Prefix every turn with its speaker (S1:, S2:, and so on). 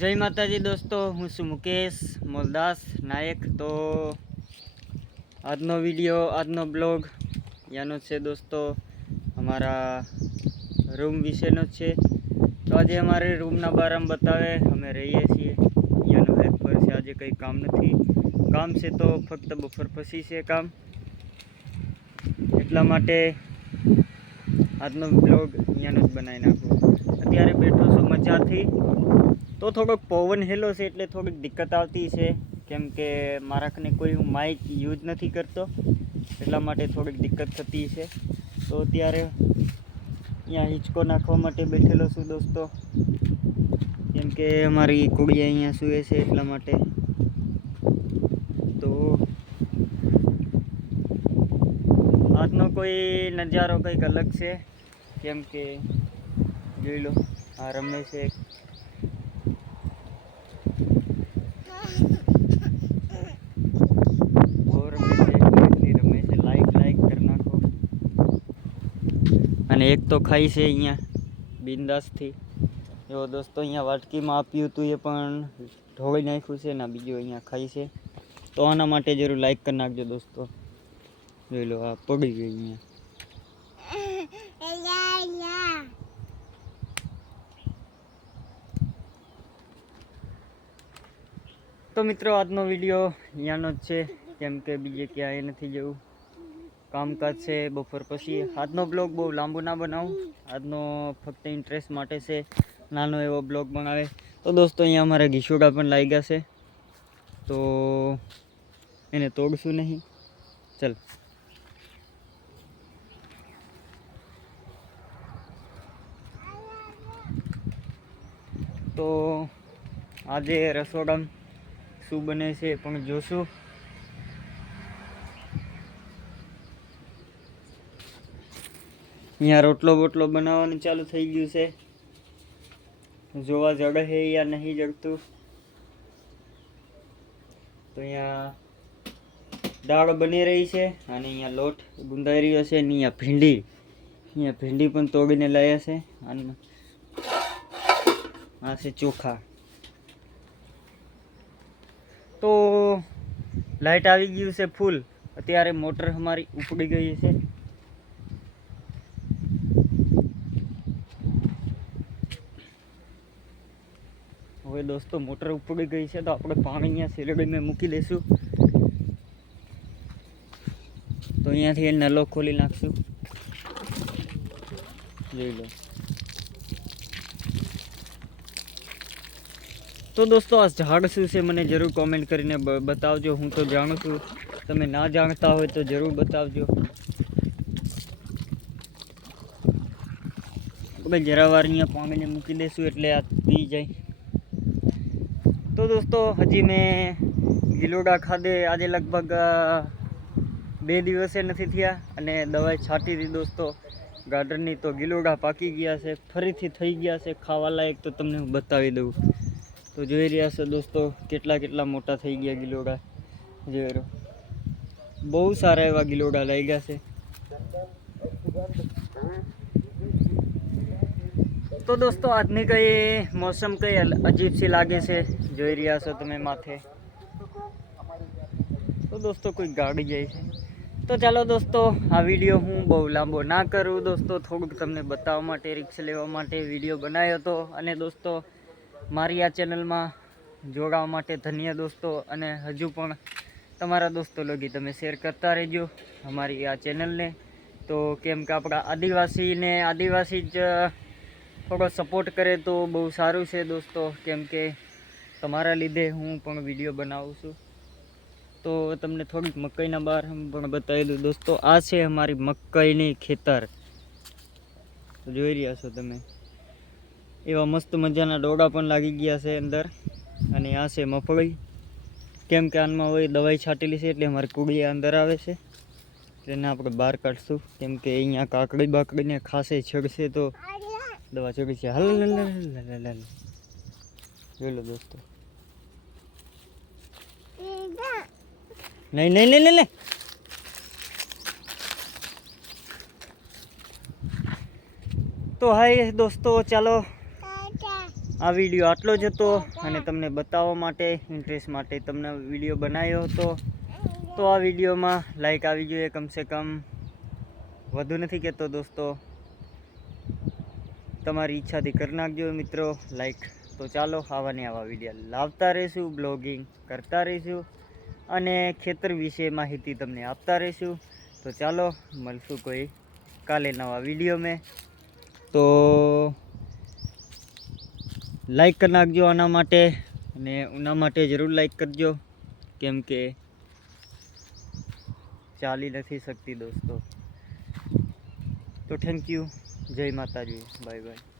S1: જય માતાજી દોસ્તો, હું છું મુકેશ મોલદાસ નાયક. તો આજનો વીડિયો, આજનો બ્લોગ યાનો છે દોસ્તો, અમારા રૂમ વિશેનો જ છે. તો આજે અમારે રૂમના બારામાં બતાવે, અમે રહીએ છીએ. યાનો હેક પર છે, આજે કંઈ કામ નથી. કામ છે તો ફક્ત બપોર પછી છે કામ. એટલા માટે આજનો બ્લોગ અહીંયાનો જ બનાવી નાખું. અત્યારે બેઠો છું મજાથી. તો થોડોક પવન હેલો છે એટલે થોડીક દિક્કત આવતી છે. કેમ કે મારાકને કોઈ હું માઇક યુઝ નથી કરતો, એટલા માટે થોડીક દિક્કત થતી છે. તો અત્યારે અહીંયા હિંચકો નાખવા માટે બેઠેલો છું દોસ્તો. કેમ કે અમારી કુડી અહીંયા સૂએ છે એટલા માટે. તો આજનો કોઈ નજારો કંઈક અલગ છે. કેમ કે જોઈ લો, આ રમે છે બહુ રમે છે કેટલી રમે છે લાઈક લાઈક કરી નાખો એક તો ખાઈ છે અહીંયા, બિંદાસથી. એવો દોસ્તો અહીંયા વાટકીમાં આપ્યું હતું એ પણ ઢોળી નાખ્યું છે ને બીજું અહીંયા ખાઈ છે. તો આના માટે જરૂર લાઈક કરી નાખજો દોસ્તો. જોઈ લો, આ પડી ગઈ અહીંયા. તો મિત્રો, આજનો વીડિયો અહીંયાનો જ છે. કેમ કે બીજે ક્યાંય નથી જવું. કામકાજ છે બપોર પછી. આજનો બ્લોગ બહુ લાંબુ ના બનાવું. આજનો ફક્ત ઇન્ટરેસ્ટ માટે છે. નાનો એવો બ્લોગ બનાવે. તો દોસ્તો, અહીંયા અમારા ઘીસોડા પણ લાગી ગયા છે. તો એને તોડશું નહીં. ચલ. તો આજે રસોડામાં શું બને છે પણ જોશું. અહીંયા રોટલો બોટલો બનાવવાનું ચાલુ થઈ ગયું છે. જોવા જડે છે યા નહીં જડતું. તો અહીંયા દાળ બની રહી છે અને અહીંયા લોટ ગુંદાઈ રહ્યો છે અને અહીંયા ભીંડી અહીંયા ભીંડી પણ તોડીને લાવ્યા છે અને આ છે ચોખા. તો લાઈટ આવી ગયું છે ફૂલ. અત્યારે મોટર અમારી ઉપડી ગઈ છે. દોસ્તો, મોટર ઉપડી ગઈ છે તો આપણે પાણી અહીંયા શેરડીમાં મૂકી દઈશું. તો અહીંયાથી એ નલો ખોલી નાખશું. જોઈ લો. તો દોસ્તો, આ ઝાડ શું છે મને જરૂર કોમેન્ટ કરીને બતાવજો. હું તો જાણું છું. તમે ના જાણતા હોય તો જરૂર બતાવજો. આપણે જરા વાર અહીંયા પાણીને મૂકી દઈશું એટલે આ પી જાય. તો દોસ્તો, હજી મેં ગિલોડા ખાધે. આજે લગભગ બે દિવસે નથી થયા અને દવાઈ છાંટી હતી દોસ્તો. ગાર્ડનની તો ગિલોડા પાકી ગયા છે, ફરીથી થઈ ગયા છે ખાવા લાયક તો તમને હું બતાવી દઉં. તો જોઈ રહ્યા છો દોસ્તો, કેટલા કેટલા મોટા થઈ ગયા ગિલોડા. જોઈ રહ્યો. બહુ સારા એવા ગિલોડા લાગ્યા છે. તો દોસ્તો, આજની કઈ મોસમ કઈ અજીબ સી લાગે છે? જોઈ રહ્યા છો તમે માથે? તો દોસ્તો, કોઈ ગાડી જાય છે. તો ચાલો દોસ્તો, આ વીડિયો હું બહુ લાંબો ના કરું. દોસ્તો, થોડુંક તમને બતાવવા માટે રિક્ષ લેવા માટે વીડિયો બનાવ્યો હતો. અને દોસ્તો, મારી આ ચેનલમાં જોડાવા માટે ધન્ય દોસ્તો. અને હજુ પણ તમારા દોસ્તો લગી તમે શેર કરતા રહેજો અમારી આ ચેનલને. તો કેમ કે આપણા આદિવાસીને આદિવાસી જ થોડો સપોર્ટ કરે તો બહુ સારું છે દોસ્તો. કેમ કે તમારા લીધે હું પણ વીડિયો બનાવું છું. તો તમને થોડીક મકાઈના બહાર પણ બતાવી દઉં. દોસ્તો, આ છે અમારી મકાઈની ખેતર. જોઈ રહ્યા છો તમે. એવા મસ્ત મજાના ડોડા પણ લાગી ગયા છે અંદર. અને આ છે મફળી. કેમ કે આનમાં હોય દવાઈ છાંટેલી છે એટલે અમારી કુડિયા અંદર આવે છે. તેને આપણે બહાર કાઢશું. કેમ કે અહીંયા કાકડી બાકડીને ખાસે છેડશે તો દવા ચોકી છે. હલ લો દોસ્તો. નહીં નહીં નહીં નહીં તો હાય દોસ્તો, ચાલો. આ વીડિયો આટલો જ હતો અને તમને બતાવવા માટે ઇન્ટરેસ્ટ માટે તમને વીડિયો બનાવ્યો હતો. તો આ વિડીયોમાં લાઈક આવી જોઈએ કમસે કમ. વધુ નથી કહેતો દોસ્તો. તમારી ઈચ્છાથી કરી નાખજો મિત્રો. લાઈક તો ચાલો આવાની આવા વીડિયો લાવતા રહીશું બ્લોગિંગ કરતા રહીશું અને ખેતર વિશે માહિતી તમને આપતા રહીશું. તો ચાલો, મળશું કોઈ કાલે નવા વીડિયો મેં. તો લાઈક કરી નાખજો આના માટે અને ઉના માટે જરૂર લાઈક કરજો. કેમ કે ચાલી નથી શકતી દોસ્તો. તો થેન્ક યુ જય માતાજી બાય બાય.